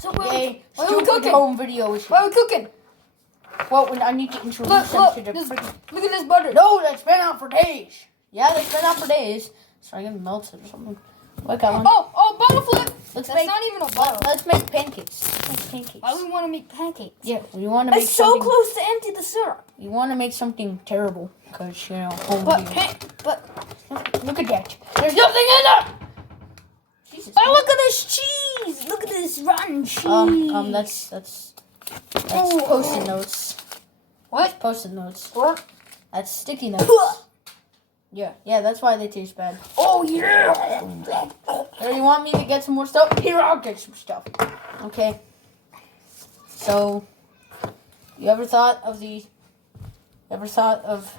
So Yay, what are we stupid cooking? home videos. What are we cooking? Well, I need to introduce Look, them look, to the look at this butter. No, that's been out for days. Yeah, that's been out for days. So I can melt it or something. Look at one. Oh, bottle flip. Let's That's make, not even a bottle. Let's make pancakes. Let's make pancakes. Why do we want to make pancakes? Yeah, we want to make It's so something. close to empty the syrup. You want to make something terrible because home But videos. Look at that. There's nothing in there. Jesus. oh, look at this cheese. Look at this rotten cheese. That's Oh. Post-it notes. What? Post-it notes. What? That's sticky notes. Yeah, that's why they taste bad. Oh yeah. Or you want me to get some more stuff? Here, I'll get some stuff. Okay. So, you ever thought of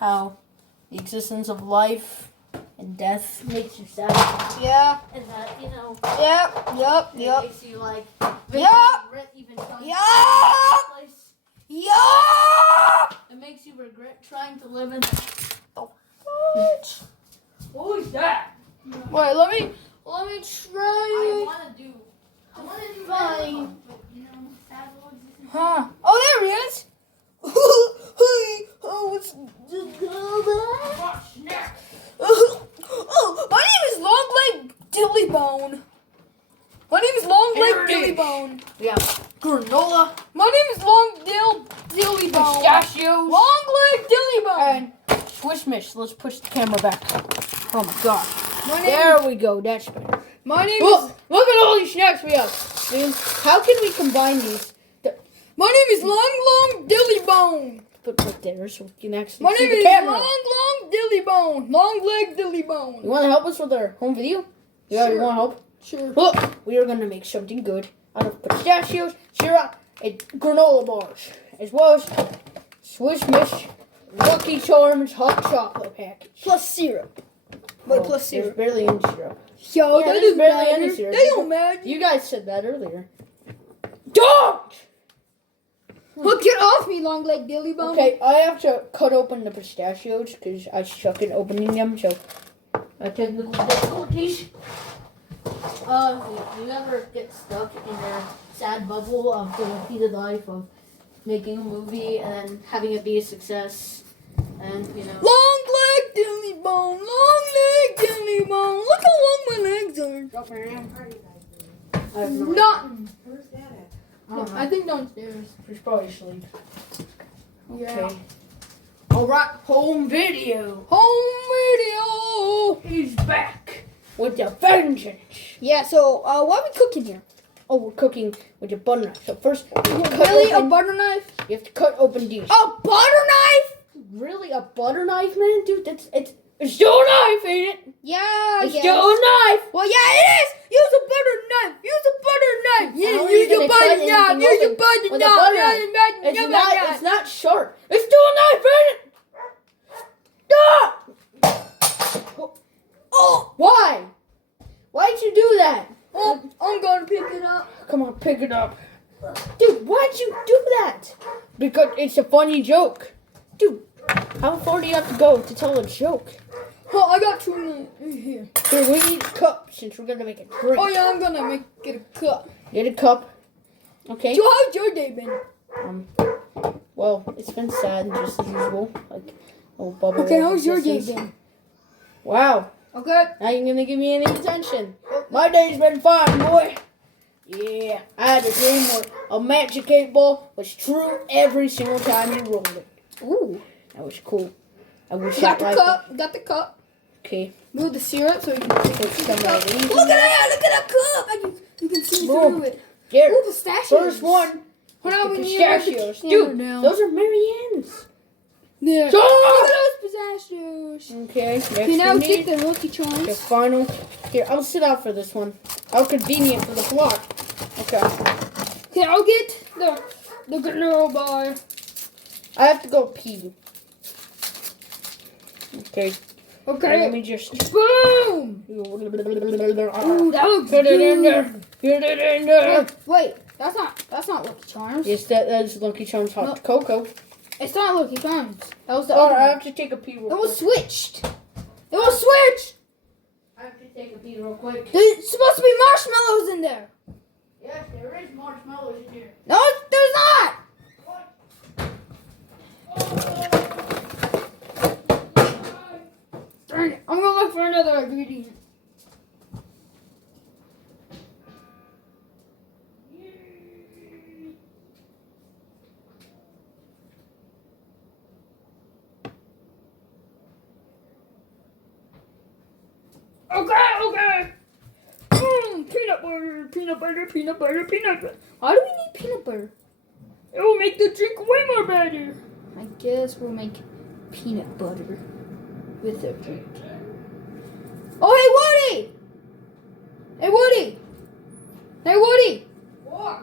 how the existence of life and death makes you sad? Yeah. And that, Yep. it makes you like, Yep. even trying Yep. to place. Yup. It makes you regret trying to live in. What? What was that? Wait, let me try I it. want to do Fine. but sad will exist. Huh? Oh, there he is. Oh, what's Oh, my name is Longleg Dillybone. My name is Longleg Dillybone. Yeah, granola, My name is Dillybone. pistachios, Longleg Dillybone. and Swishmish. Let's push the camera back. Oh my god. My name There we go. That's better. My name Look, is look at all these snacks we have. Dude, how can we combine these? My name is Long Dillybone. Put there so we can actually My see name the is camera. Long Dillybone. Long leg Dillybone. You want to help us with our home video? Yeah, you Sure. want to help? Sure. Look, we are going to make something good out of pistachios, syrup, and granola bars, as well as Swiss Miss Lucky Charms hot chocolate package. Plus syrup. Wait, plus There's syrup. barely any syrup. Yo, Yeah, that there's doesn't barely matter. any syrup. They don't matter. You guys said that earlier. Don't! Look, get off me, long leg Dillybone. Okay, I have to cut open the pistachios because I suck at opening them, so technical difficulties. You ever get stuck in a sad bubble of the repeated life of making a movie and then having it be a success, and Long leg Dillybone. Long leg Dillybone. Look how long my legs are. I have no Nothing. Where's that at? I don't know. I think downstairs. She's probably asleep. Yeah. Okay. Alright, home video. Home video. He's back with the vengeance. Yeah, so what are we cooking here? Oh, we're cooking with the butter knife. So first, Really? A butter knife? you have to cut open these. A butter knife? Really, a butter knife, man, dude? It's still a knife, ain't it? Yeah, It's still a knife. Well, yeah, it is. Use a butter knife. Use a butter knife. How Yeah, are you use a gonna butter cut knife. anything Use a open butter with a knife. butter knife? It's not sharp. It's still a knife, ain't it? Stop! Oh, Why? Why'd you do that? oh, I'm gonna pick it up. Come on, pick it up. Dude, why'd you do that? Because it's a funny joke. Dude, how far do you have to go to tell a joke? Oh, I got 2 minutes here. Here, we need a cup since we're gonna make a drink. Oh yeah, I'm gonna make it a cup. Get a cup. Okay. So how's your day been? Well, it's been sad just as usual. Like, oh, bubble. Okay, of how's your day existence. been? Wow. Okay. Now you're gonna give me any attention. My day's been fine, boy. Yeah, I had a dream where a magic 8-ball was true every single time you rolled it. Ooh. That was cool. I wish Got the I cup. Got the cup. Okay. Move the syrup so you can Take some Look at of these. that! Look at that cup! You can see Boom. through it. There. Ooh, pistachios. First one. Hold on, The we need to write the pistachios. camera Dude, down. those are Marianne's. There. Stop! Look at those pistachios. Okay, next Okay, now we take need the Lucky the Charms. final. Here, I'll sit out for this one. How convenient for the plot. Okay. Okay, I'll get the granola bar. I have to go pee. Okay. Okay. Let me just. Boom! Ooh, Ooh, that looks Get it in good. there. Get it in there. Wait, that's not Lucky Charms. Yes, that is Lucky Charms hot No. cocoa. It's not Lucky Charms. That was the Oh, other I one. have to take a pee real It was quick. switched. It was switched. I have to take a pee real quick. There's supposed to be marshmallows in there. Yes, there is marshmallows in here. No, there's not. Darn it. I'm gonna look for another ingredient. Okay. Peanut butter, peanut butter, peanut butter, peanut butter. Why do we need peanut butter? It will make the drink way more better. I guess we'll make peanut butter with the drink. Oh, hey, Woody! Hey, Woody! Hey, Woody! What?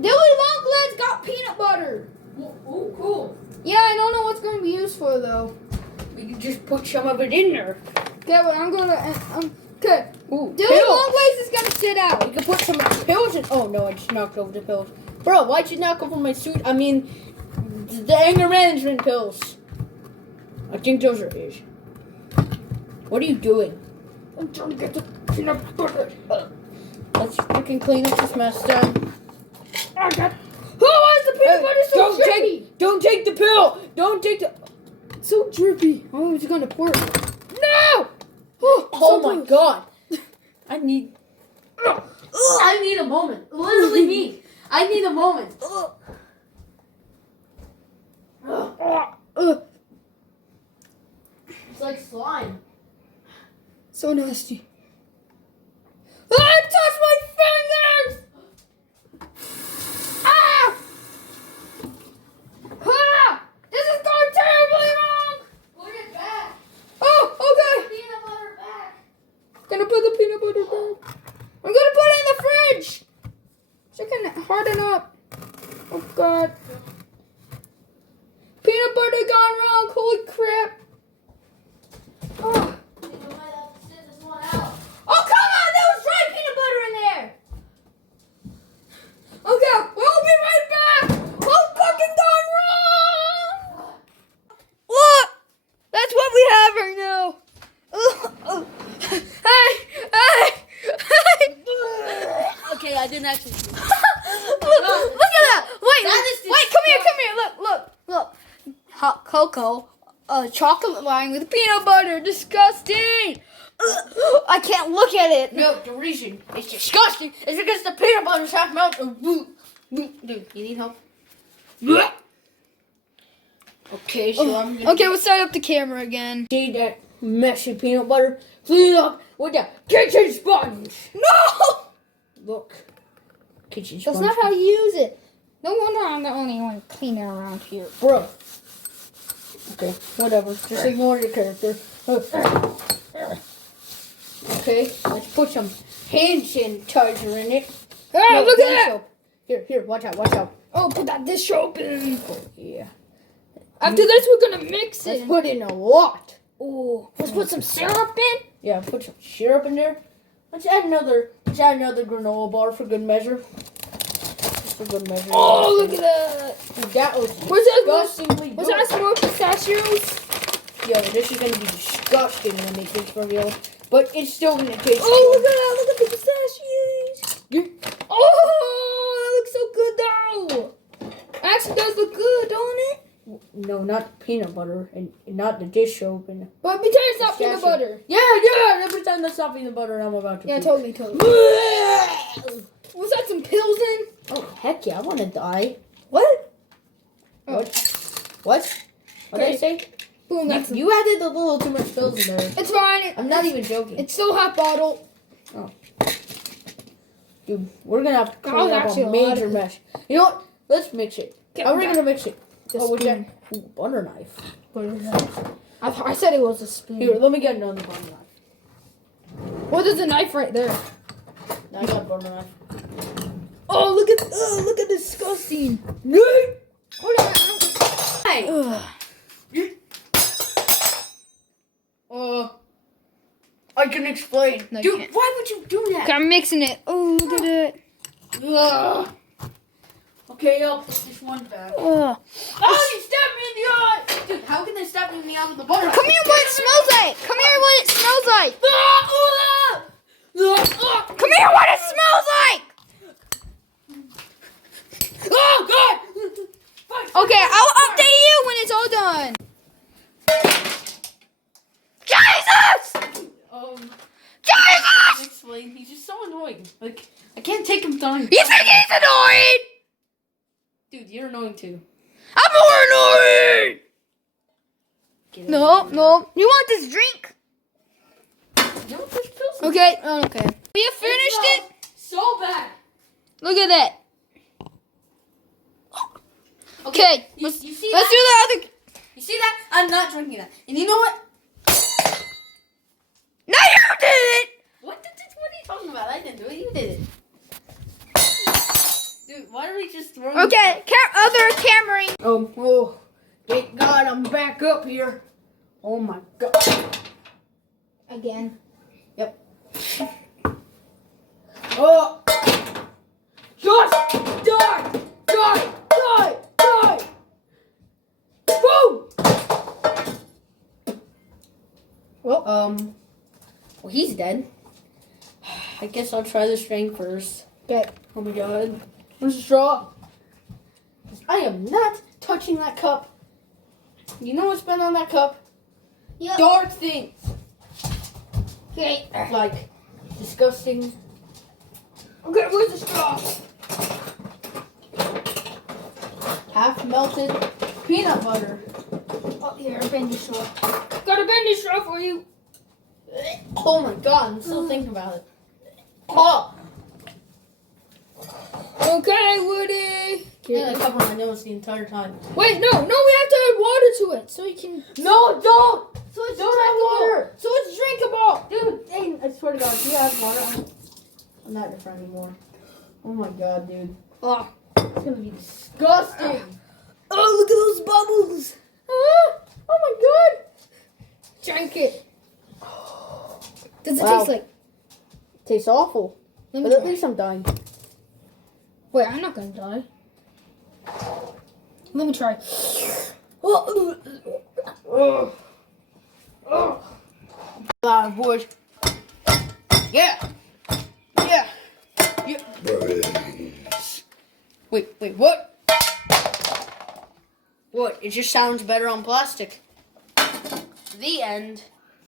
Dilly Longlegs got peanut butter. Oh, cool. Yeah, I don't know what's going to be used for, though. We can just put some of it in there. Okay, well, I'm going to... okay. Ooh, Dilly pills. Longlegs is going to sit out. We can put some pills in. Oh no, I just knocked over the pills. Bro, why'd you knock over my suit? I mean, the anger management pills. I think those are his. What are you doing? I'm trying to get the peanut butter. Let's freaking clean up this mess then. I got... Why is the peanut butter so drippy? Don't take the pill. Don't take the. It's so drippy. Oh, it's going to pour it. No! Oh my god. I need a moment. Literally me. I need a moment. It's like slime. So nasty. I touched my fingers! Ah! Ah! This is going terribly wrong! Put it back. Oh, okay. Peanut butter back. Gonna put the peanut butter back. I'm gonna put it in the fridge. So it can harden up. Oh god. Peanut butter gone wrong. Holy crap. Oh. Oh, come on! There was dry peanut butter in there! Okay, we'll be right back! Oh, fucking gone wrong! Look! That's what we have right now! Hey! Okay, I didn't actually. Look at that! Wait, come here! Look! Hot cocoa, chocolate line with peanut butter. Disgusting! I can't look at it. No, the reason it's disgusting is because the peanut butter's half melted. Dude, you need help? Okay, so I'm gonna Okay, we'll start up the camera again. see that messy peanut butter. Clean it up with that kitchen sponge. No! Look, kitchen sponge. That's not how you use it. No wonder I'm the only one cleaner around here. Bro. Okay, whatever. Just ignore the character. Okay, let's put some hand sanitizer in it. Ah, No, look at hand that! soap. Here, watch out. Oh, put that dish soap in. Oh, yeah. After this, we're gonna mix Let's it. put in a lot. Oh, let's put some syrup in. Yeah, put some syrup in there. Let's add another granola bar for good measure. Just for good measure. Oh, look at that. Dude, that was Where's that? disgustingly Was good. that smoked pistachios? Yeah, this is gonna be disgusting when they taste for real. But it's still gonna taste Oh, look good. at that. Look at the pistachios. Yeah. Oh, that looks so good though. Actually does look good, don't it? No, not peanut butter and not the dish soap and But pretend it's not peanut pistachio. butter. Yeah, every time that's not peanut butter I'm about to Yeah, poop. totally. Was that some pills in? Oh heck yeah, I wanna die. What? Oh. What did I say? Boom, that's You added a little too much pills in there. It's fine. I'm not even joking. It's still hot bottle. Dude, we're gonna have to That was clean up actually a a lot major of- mess. You know what? Let's mix it. Get How are we back. gonna mix it? The Oh, we got spoon. butter knife. I said it was a spoon. Here, let me get another butter knife. Well, there's a knife right there. Now I got a butter knife. Oh, look at disgusting. Hold on. Hey! Ugh. I can explain. No, you Dude, can't. why would you do that? Okay, I'm mixing it. Oh, look at it. Ugh. Okay, I'll put this one back. Ugh. Oh, you stabbed me in the eye! Dude, how can they stab me in the eye with the butter? Come here what it smells like. Come here what it smells like. Come here what it smells like. Oh God! Okay, I'll update you when it's all done. Jesus! Jesus! Explain. He's just so annoying. Like I can't take him down. You think he's annoying? Dude, you're annoying too. I'm more annoying! Get No, out of here. no. You want this drink? You don't push pills. Okay, okay. We have finished it. So bad. Look at that. Okay, You let's see do that? the other. You see that? I'm not drinking that. And you know what? No, you did it. What are you talking about? I didn't do it. You did it. Dude, why are we just throwing? Okay, other camera. Oh, thank God I'm back up here. Oh my God. Again. Yep. Oh. Just die. Die. Die. Die. Boom. Well, he's dead. I guess I'll try the string first. Okay. Oh my God. Where's the straw? I am not touching that cup. You know what's been on that cup? Yep. Dark things. Okay. Like disgusting. Okay, where's the straw? Half melted peanut butter. Oh, here, a bendy straw. Got a bendy straw for you. Oh my God, I'm still thinking about it. Oh! Okay, Woody. I had a cup on my nose the entire time. Wait, no, we have to add water to it so you can. No, don't! So it's Don't add water! So it's drinkable. Dude, dang, I swear to God, if you add water, I'm not your friend anymore. Oh my God, dude. Oh, It's gonna be disgusting. oh, look at those bubbles. Ah, oh my God! Drink it. Does it Wow. taste like? Tastes awful. Let But me at try. least I'm dying. Wait, I'm not gonna die. Let me try. Oh. Loud boys. Yeah. Yeah. Yeah. Wait, what? What? It just sounds better on plastic. The end.